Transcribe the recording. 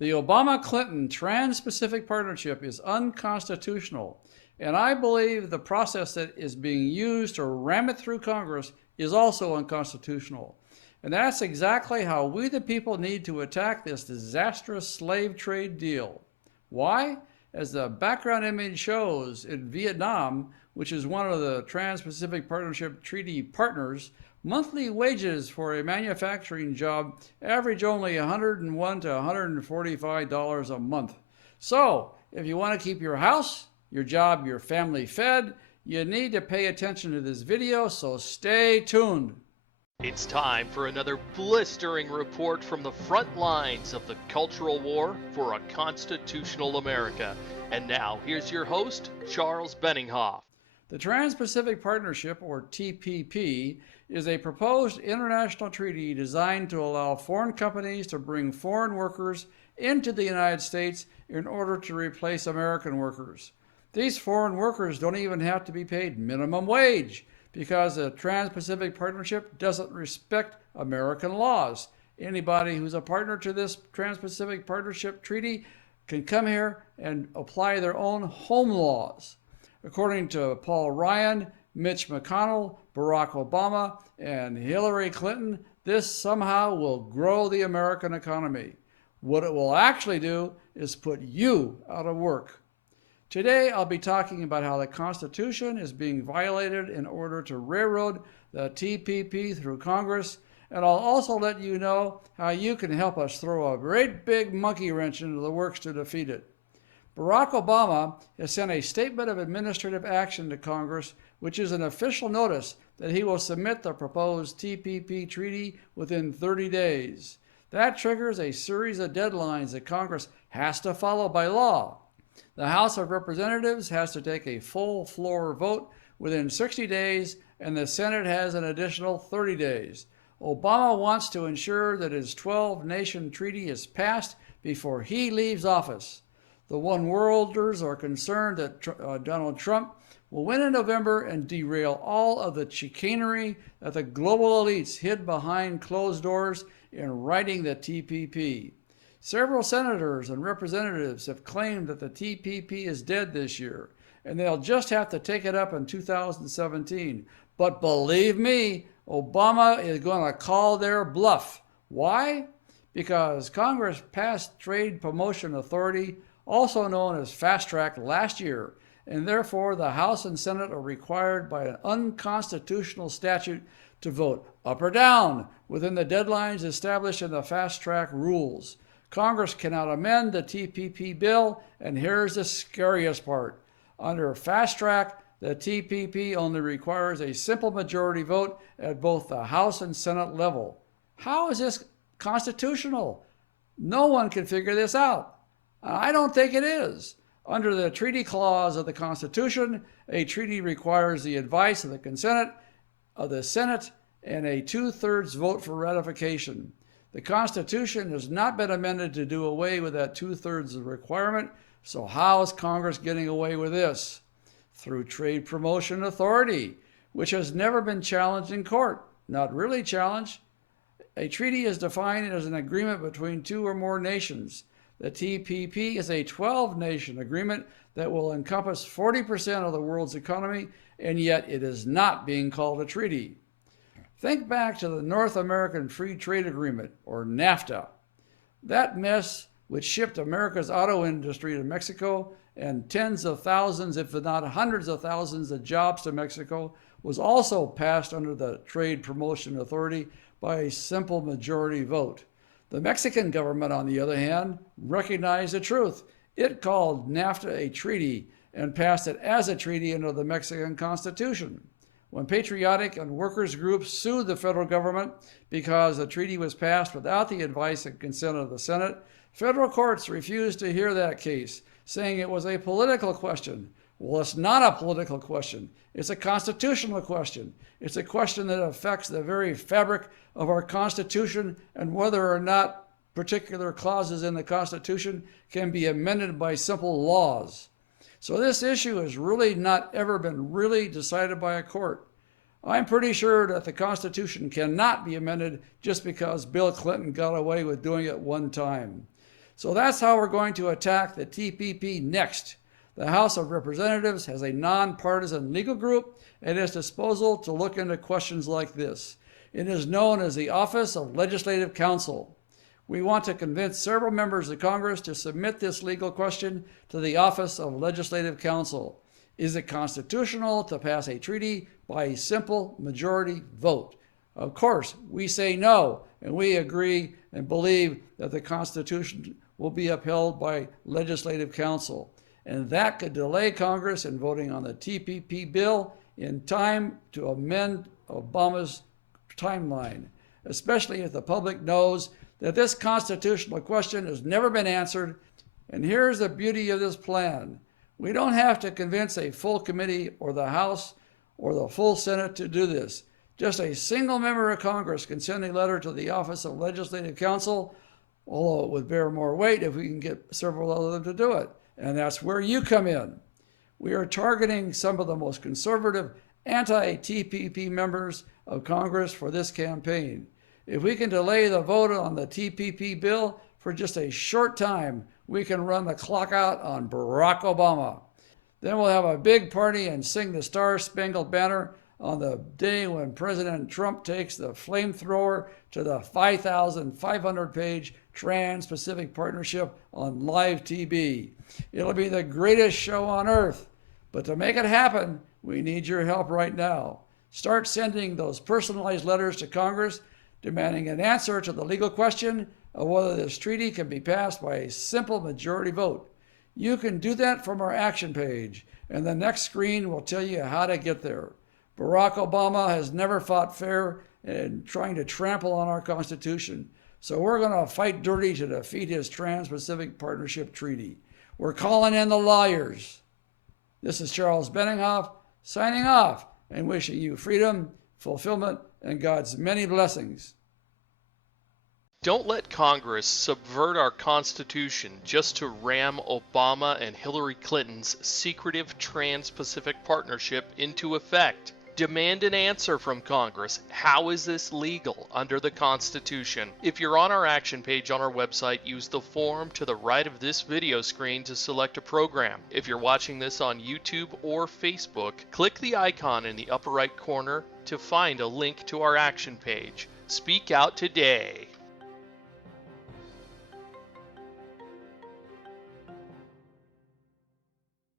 The Obama-Clinton Trans-Pacific Partnership is unconstitutional, and I believe the process that is being used to ram it through Congress is also unconstitutional. And that's exactly how we the people need to attack this disastrous slave trade deal. Why? As the background image shows, in Vietnam, which is one of the Trans-Pacific Partnership Treaty partners, monthly wages for a manufacturing job average only $101 to $145 a month. So, if you want to keep your house, your job, your family fed, you need to pay attention to this video, so stay tuned. It's time for another blistering report from the front lines of the cultural war for a constitutional America. And now, here's your host, Charles Benninghoff. The Trans-Pacific Partnership, or TPP, is a proposed international treaty designed to allow foreign companies to bring foreign workers into the United States in order to replace American workers. These foreign workers don't even have to be paid minimum wage because the Trans-Pacific Partnership doesn't respect American laws. Anybody who's a partner to this Trans-Pacific Partnership Treaty can come here and apply their own home laws. According to Paul Ryan, Mitch McConnell, Barack Obama, and Hillary Clinton, this somehow will grow the American economy. What it will actually do is put you out of work. Today, I'll be talking about how the Constitution is being violated in order to railroad the TPP through Congress, and I'll also let you know how you can help us throw a great big monkey wrench into the works to defeat it. Barack Obama has sent a statement of administrative action to Congress, which is an official notice that he will submit the proposed TPP treaty within 30 days. That triggers a series of deadlines that Congress has to follow by law. The House of Representatives has to take a full floor vote within 60 days, and the Senate has an additional 30 days. Obama wants to ensure that his 12-nation treaty is passed before he leaves office. The one-worlders are concerned that Donald Trump will win in November and derail all of the chicanery that the global elites hid behind closed doors in writing the TPP. Several senators and representatives have claimed that the TPP is dead this year, and they'll just have to take it up in 2017. But believe me, Obama is going to call their bluff. Why? Because Congress passed Trade Promotion Authority, also known as Fast Track, last year, and therefore the House and Senate are required by an unconstitutional statute to vote up or down within the deadlines established in the Fast Track rules. Congress cannot amend the TPP bill, and here's the scariest part. Under Fast Track, the TPP only requires a simple majority vote at both the House and Senate level. How is this constitutional? No one can figure this out. I don't think it is. Under the treaty clause of the Constitution, a treaty requires the advice of the consent of the Senate and a two-thirds vote for ratification. The Constitution has not been amended to do away with that two-thirds requirement, so how is Congress getting away with this? Through Trade Promotion Authority, which has never been challenged in court. Not really challenged. A treaty is defined as an agreement between two or more nations. The TPP is a 12-nation agreement that will encompass 40% of the world's economy, and yet it is not being called a treaty. Think back to the North American Free Trade Agreement, or NAFTA. That mess, which shipped America's auto industry to Mexico and tens of thousands, if not hundreds of thousands of jobs to Mexico, was also passed under the Trade Promotion Authority by a simple majority vote. The Mexican government, on the other hand, recognized the truth. It called NAFTA a treaty and passed it as a treaty under the Mexican Constitution. When patriotic and workers' groups sued the federal government because the treaty was passed without the advice and consent of the Senate, federal courts refused to hear that case, saying it was a political question. Well, it's not a political question. It's a constitutional question. It's a question that affects the very fabric of our Constitution and whether or not particular clauses in the Constitution can be amended by simple laws. So this issue has really not ever been really decided by a court. I'm pretty sure that the Constitution cannot be amended just because Bill Clinton got away with doing it one time. So that's how we're going to attack the TPP next. The House of Representatives has a nonpartisan legal group at its disposal to look into questions like this. It is known as the Office of Legislative Counsel. We want to convince several members of Congress to submit this legal question to the Office of Legislative Counsel. Is it constitutional to pass a treaty by a simple majority vote? Of course, we say no, and we agree and believe that the Constitution will be upheld by Legislative Counsel. And that could delay Congress in voting on the TPP bill in time to amend Obama's timeline, especially if the public knows that this constitutional question has never been answered. And here's the beauty of this plan. We don't have to convince a full committee or the House or the full Senate to do this. Just a single member of Congress can send a letter to the Office of Legislative Counsel, although it would bear more weight if we can get several of them to do it. And that's where you come in. We are targeting some of the most conservative anti-TPP members of Congress for this campaign. If we can delay the vote on the TPP bill for just a short time, we can run the clock out on Barack Obama. Then we'll have a big party and sing the Star-Spangled Banner on the day when President Trump takes the flamethrower to the 5,500-page Trans-Pacific Partnership on live TV. It'll be the greatest show on earth. But to make it happen, we need your help right now. Start sending those personalized letters to Congress demanding an answer to the legal question of whether this treaty can be passed by a simple majority vote. You can do that from our action page, and the next screen will tell you how to get there. Barack Obama has never fought fair in trying to trample on our Constitution, so we're going to fight dirty to defeat his Trans-Pacific Partnership Treaty. We're calling in the lawyers. This is Charles Benninghoff signing off and wishing you freedom, fulfillment, and God's many blessings. Don't let Congress subvert our Constitution just to ram Obama and Hillary Clinton's secretive Trans-Pacific Partnership into effect. Demand an answer from Congress. How is this legal under the Constitution? If you're on our action page on our website, use the form to the right of this video screen to select a program. If you're watching this on YouTube or Facebook, click the icon in the upper right corner to find a link to our action page. Speak out today.